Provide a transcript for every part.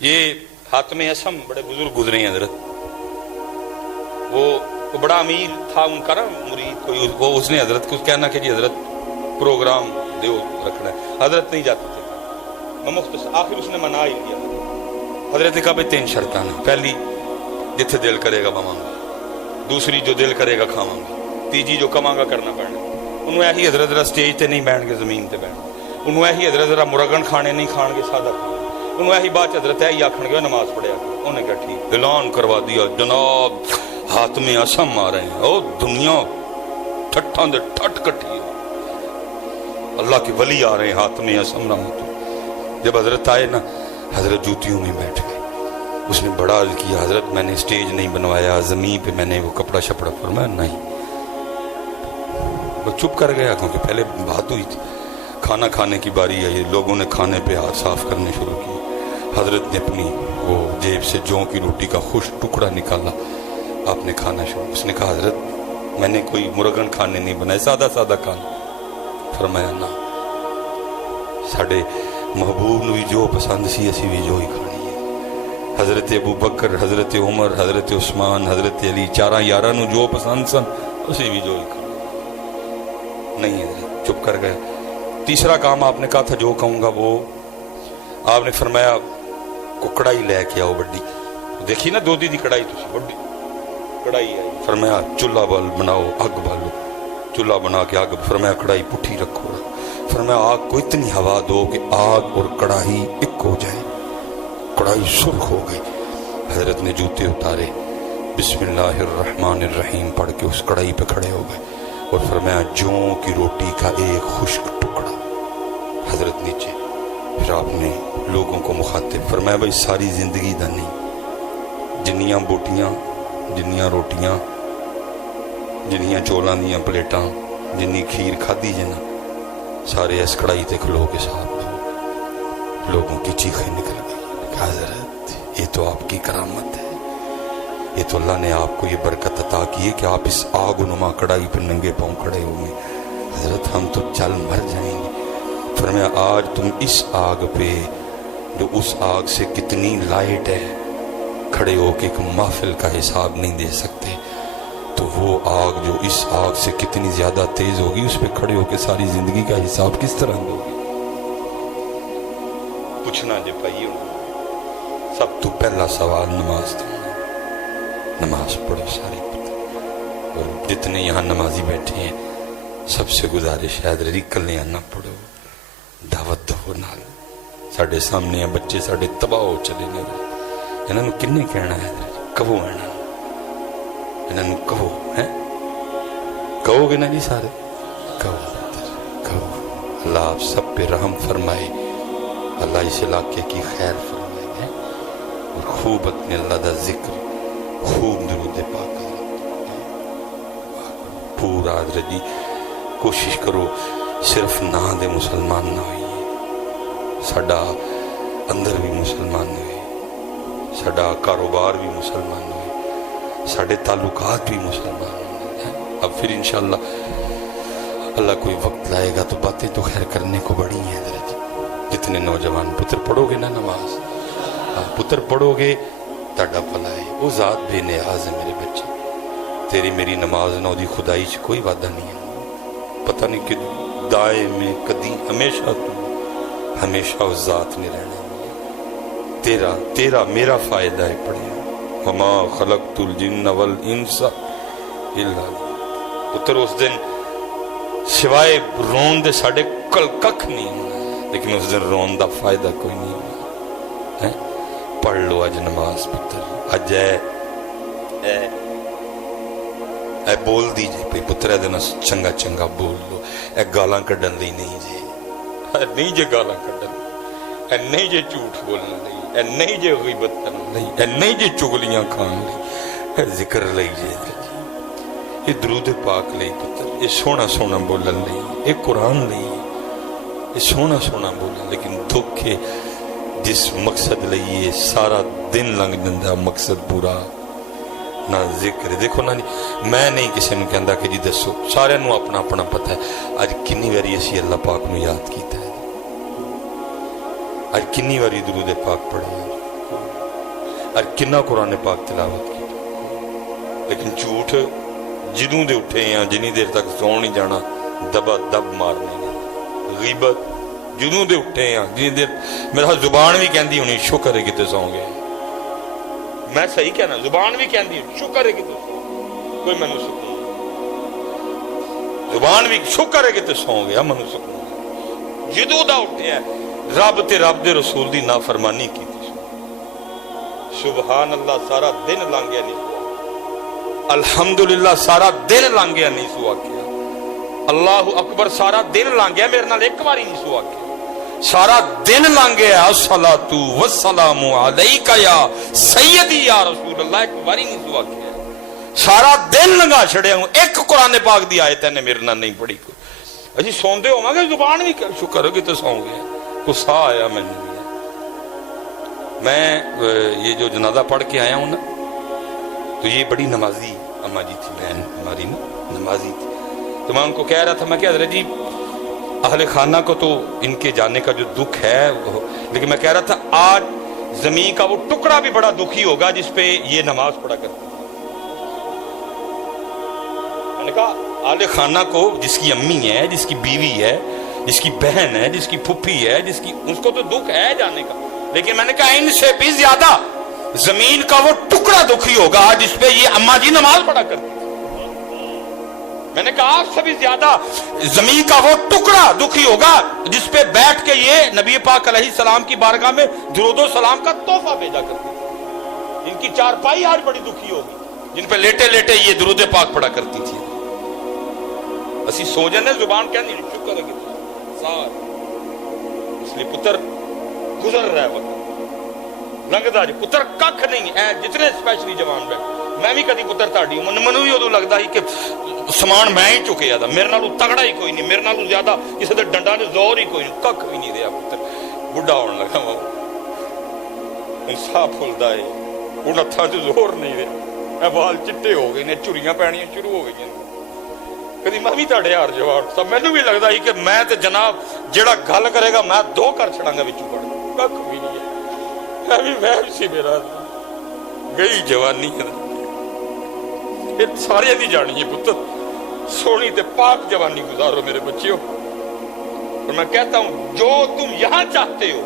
یہ حاتم اسم بڑے بزرگ گزرے ہیں حضرت، وہ بڑا امیر تھا ان کا نا مرید کوئی، وہ اس نے حضرت کو کہنا کہ جی حضرت پروگرام دیو رکھنا ہے، حضرت نہیں جاتے تھے، میں مختصر آخر اس نے منا ہی لیا۔ حضرت نے کہا بھائی 3 شرطاں ہیں، پہلی جتھے دل کرے گا بواں گا، دوسری جو دل کرے گا کھاواں گا، تیجی جو کماں گا کرنا پڑنا۔ انہوں ایہی حضرت ذرا سٹیج تے نہیں بیٹھ کے زمین تے بیٹھ، انہوں ایہی حضرت ذرا مرغن کھانے نہیں کھان گے، سادہ کھانے، انہوں ایہی بات حضرت ایہی آکھن گے نماز پڑھیا کرو۔ انہوں نے کہا ٹھیک، اعلان کروا دیا جناب حاتم اسم آ رہے ہیں، او دنیا ٹھٹھاں دے ٹھٹ کٹھی ہے، اللہ کے ولی آ رہے ہیں حاتم اسم رحمت۔ جب حضرت آئے نا، حضرت جوتیوں میں بیٹھ گئے۔ اس نے بڑا عرض کیا حضرت میں نے سٹیج نہیں بنوایا، زمین پہ میں نے وہ کپڑا شپڑا، فرمایا نہیں۔ وہ چپ کر گیا کیونکہ پہلے بات ہوئی تھی، کھانا کھانے کی باری آئی، لوگوں نے کھانے پہ ہاتھ صاف کرنے شروع کیے۔ حضرت نے اپنی وہ جیب سے جوں کی روٹی کا خوش ٹکڑا نکالا، آپ نے کھانا شروع۔ اس نے کہا حضرت میں نے کوئی مرغن کھانے نہیں بنائے، سادہ سادہ کھانا۔ فرمایا نہ، ساڑھے محبوب نو جو پسند سی اسی بھی جو ہی کھانی ہے۔ حضرت ابو بکر، حضرت عمر، حضرت عثمان، حضرت علی، 4 یاراں نو جو پسند سن اسی بھی جو ہی کھانی۔ نہیں حضرت چپ کر گئے۔ تیسرا کام آپ نے کہا تھا جو کہوں گا وہ، آپ نے فرمایا کو کڑائی لے کے آؤ بڑی، دیکھی نا دودھی دی کڑائی تسی بڑی کڑائی آئی، فرمایا چولہا بال بناؤ، اگ بالو، چولہا بنا کے آگ، فرمایا کڑائی پٹھی رکھو، فرمایا آگ کو اتنی ہوا دو کہ آگ اور کڑاہی ایک ہو جائے۔ کڑائی سرخ ہو گئی۔ حضرت نے جوتے اتارے، بسم اللہ الرحمن الرحیم پڑھ کے اس کڑائی پہ کھڑے ہو گئے اور فرمایا جوں کی روٹی کا ایک خشک ٹکڑا۔ حضرت نیچے، پھر آپ نے لوگوں کو مخاطب فرمایا بھائی ساری زندگی دا نہیں، جنیاں بوٹیاں، جنیاں روٹیاں، جنیاں چولاں دیاں پلیٹاں، جنی کھیر کھادی جنا، سارے اس کڑائی تے کھلو کے ساتھ۔ لوگوں کی چیخیں نکل گئی، حضرت یہ تو آپ کی کرامت ہے، یہ تو اللہ نے آپ کو یہ برکت عطا کی ہے کہ آپ اس آگ نما کڑائی پہ ننگے پاؤں کھڑے ہوئے۔ حضرت ہم تو چل مر جائیں گے۔ فرمایا آج تم اس آگ پہ جو اس آگ سے کتنی لائٹ ہے کھڑے ہو کے ایک محفل کا حساب نہیں دے سکتے، تو وہ آگ جو اس آگ سے کتنی زیادہ تیز ہوگی اس پہ کھڑے ہو کے ساری زندگی کا حساب کس طرح دو گی؟ پوچھنا جو پائیے سب تو پہلا سوال نماز تھا، نماز پڑھو ساری پتہ۔ اور جتنے یہاں نمازی بیٹھے ہیں سب سے گزارش ہے حضرت کلیاں نہ پڑھو، دعوت دو نال۔ ساڑھے سامنے ہیں بچے ساڑھے تباہ ہو چلے نے، انہوں نے کنے کہنا ہے حضرت کہو ہے، انہوں نے کہو ہے، کہو گے نا جی سارے، کہو کہو۔ اللہ آپ سب پہ رحم فرمائے، اللہ اس علاقے کی خیر فرمائے ہے، اور خوب اپنے اللہ دا ذکر، خوب درود پاک پورا حضرت جی کوشش کرو صرف نہ دے مسلمان نہ ہوئی، ساڑا اندر بھی مسلمان ہوئے، ساڑا کاروبار بھی مسلمان ہوئے، ساڑے تعلقات بھی مسلمان ہوئے۔ اب پھر انشاءاللہ اللہ کوئی وقت لائے گا تو باتیں تو خیر کرنے کو بڑی ہیں حضرت۔ جتنے نوجوان پتر پڑھو گے نا نماز، پتر پڑھو گے تاڑا بھلا ہے، وہ ذات بے نیاز ہے میرے بچے، تیری میری نماز نہ دی خدائی چ کوئی وعدہ نہیں ہے، پتہ نہیں کہ دائیں میں کدی ہمیشہ تو ہمیشہ اس ذات نے رہنا، تیرا میرا فائدہ ہے پڑھیا، وما خلقت الجن والانس الا پتر اس دن سوائے رون دے ساڑے کل ککھ نہیں ہونا، لیکن اس دن رون دا فائدہ کوئی نہیں ہونا۔ پڑھ لو اج نماز پتر، اج اے بول دی جے پہ پتر اے دن چنگا چنگا بول لو، اے گالاں کڈن لی نہیں جے، نہیں جے گالاں کڈن، اے نہیں جے جھوٹ بولنا نہیں، اے نہیں جے غیبت کرنا نہیں، اے نہیں جے چگلیاں کھان لی، اے ذکر لئی جے، یہ درود پاک لئی پتر، یہ سونا سونا بولن لئی، یہ قرآن لئی، یہ سونا سونا بولن، لیکن دکھے جس مقصد لئی یہ سارا دن لنگ جندہ مقصد پورا نہ ذکر۔ دیکھو نا جی میں نہیں کسی نے کہندا کہ جی دسو، سارے نو اپنا اپنا پتہ ہے آج کنی واری اسی اللہ پاک نو یاد کیتا ہے، آج کنی واری درود پاک پڑھے ہیں، اور کنا قرآن پاک تلاوت کی، لیکن جھوٹ جدوں دے اٹھے ہیں جنی دیر تک سو نہیں جانا دبا دب مارنے، غیبت جدوں دے اٹھے ہیں جنی دیر میرا زبان بھی کہندی ہونی شکر ہے کتے سو گے، میں صحیح کہنا زبان بھی کہندی شکر ہے کتے سو کوئی منو سکون، زبان بھی شکر ہے کتے سو گیا منو سکون، جدوں دا اٹھے ہیں رب تے رب دے رسول دی نافرمانی کی تھی، سبحان اللہ سارا دن لانگیا نہیں، الحمدللہ سارا دن لانگیا نہیں سوا کیا، اللہ اکبر سارا دن لانگیا میرے نال ایک باری نہیں سوا کیا، سارا دن لانگیا الصلاۃ والسلام علیک یا سیدی یا رسول اللہ ایک باری نہیں سوا کیا، سارا دن لنگا چھڑیا ہوں ایک قرآن پاک دی آیت ہے نے میرے نال نہیں پڑھی کوئی، اجی سوندے ہو گے زبان بھی شکر ہے کہ تو سو گیا، کو سا آیا میں یہ جو جنازہ پڑھ کے آیا ہوں نا تو یہ بڑی نمازی اما جی تھی، بہن ہماری نا نمازی تھی، تو میں ان کو کہہ رہا تھا میں کہ حضرت جی اہل خانہ کو تو ان کے جانے کا جو دکھ ہے لیکن میں کہہ رہا تھا آج زمین کا وہ ٹکڑا بھی بڑا دکھی ہوگا جس پہ یہ نماز پڑھا کرتا، میں نے کہا اہل خانہ کو جس کی امی ہے جس کی بیوی ہے جس کی بہن ہے جس کی پھپھی ہے جس کی اس کو تو دکھ ہے جانے کا، لیکن میں نے کہا ان سے بھی زیادہ زمین کا وہ ٹکڑا دکھی ہوگا جس پہ یہ اماں جی نماز پڑھا کرتی، میں نے کہا آپ سے بھی زیادہ زمین کا وہ ٹکڑا دکھی ہوگا جس پہ بیٹھ کے یہ نبی پاک علیہ السلام کی بارگاہ میں درود و سلام کا تحفہ بھیجا کرتی، ان کی چارپائی آج بڑی دکھی ہوگی جن پہ لیٹے لیٹے یہ درود پاک پڑھا کرتی تھی، اسی سو جانے زبان کہنی شکر ہے اس لیے پتر گزر رہا ہے وقت لنگدا جی پتر ککھ نہیں ہے جتنے اسپیشلی جوان بیٹھ میں بھی کدی پتر تاڑی ہوں منو بھی ادو لگتا ہی کہ سامان میں ہی چکیا تھا میرے نالوں تگڑا ہی کوئی نہیں میرے نالوں زیادہ کسی دے ڈنڈا نے زور ہی کوئی نہیں ککھ بھی نہیں دیا پتر بڑھا ہونے لگا وہ انصاف پھلدا ہے ان ہتھاں چ زور نہیں رہا اے وال چٹے ہو گئے نے چریاں پینیاں شروع ہو گئی کدی میں بھی تاڑے یار جواب سب مینوں بھی لگتا ہی کہ میں تے جناب جیڑا گل کرے گا میں دو کر چھڑاں گا وچوں پڑھ ککھ بھی نہیں ہے میں سی میرا گئی جوانی سارے دی جانی ہے پتر سونی تے پاک جوانی گزارو میرے بچیوں، اور میں کہتا ہوں جو تم یہاں چاہتے ہو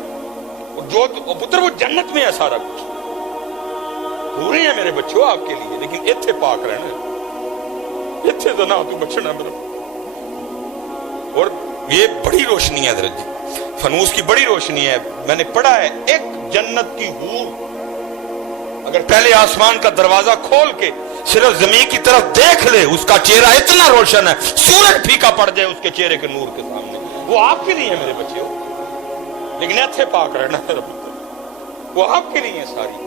جو پتر وہ جنت میں ہے سارا کچھ پورے ہیں میرے بچوں آپ کے لیے، لیکن اتھے پاک رہنا ہے اتھے تو نہ تو بچنا میرا، اور یہ بڑی روشنی ہے حضرت جی فنوس کی بڑی روشنی ہے، میں نے پڑھا ہے ایک جنت کی حور اگر پہلے آسمان کا دروازہ کھول کے صرف زمین کی طرف دیکھ لے اس کا چہرہ اتنا روشن ہے سورج پھیکا پڑ جائے اس کے چہرے کے نور کے سامنے، وہ آپ کے لیے ہے میرے بچے، لیکن ایتھے پاک رہنا ہے وہ آپ کے لیے ہے ساری،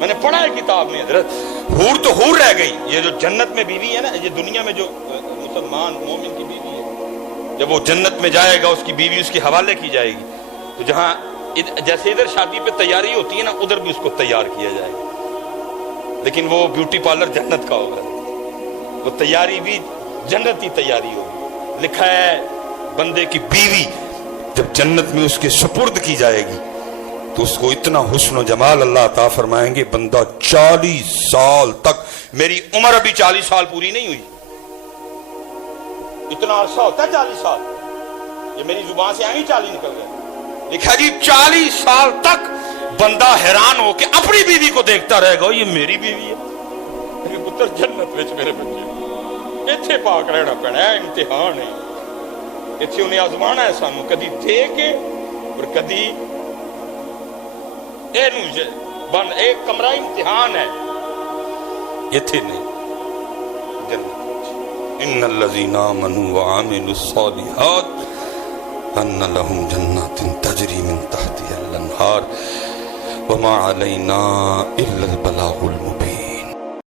میں نے پڑھا ہے کتاب میں حضرت حور تو حور رہ گئی، یہ جو جنت میں بیوی ہے نا یہ دنیا میں جو مسلمان مومن کی بیوی ہے جب وہ جنت میں جائے گا اس کی بیوی اس کے حوالے کی جائے گی، تو جہاں جیسے ادھر شادی پہ تیاری ہوتی ہے نا ادھر بھی اس کو تیار کیا جائے گا، لیکن وہ بیوٹی پارلر جنت کا ہوگا، وہ تیاری بھی جنتی تیاری ہوگی، لکھا ہے بندے کی بیوی جب جنت میں اس کے سپرد کی جائے گی تو اس کو اتنا حسن و جمال اللہ عطا فرمائیں گے بندہ 40 سال تک، میری عمر ابھی 40 سال پوری نہیں ہوئی، اتنا عرصہ ہوتا ہے 40 سال، یہ میری زبان سے آئی 40 نکل گئے، لکھا جی 40 سال تک بندہ حیران ہو کے اپنی بیوی کو دیکھتا رہے گا یہ میری بیوی ہے، میرے پتر جنت وچ میرے بچے اتھے پاک رہنا پینا ہے، امتحان ہے اتھے انہیں آزمانا ہے سانو کدی دے کے اور کدی بن ایک کمرہ امتحان ہے اتھے نہیں جنت ان الذین آمنوا وعملوا الصالحات ان لهم جنات تجری من تحتها الانہار وما علینا الا البلاغ المبین۔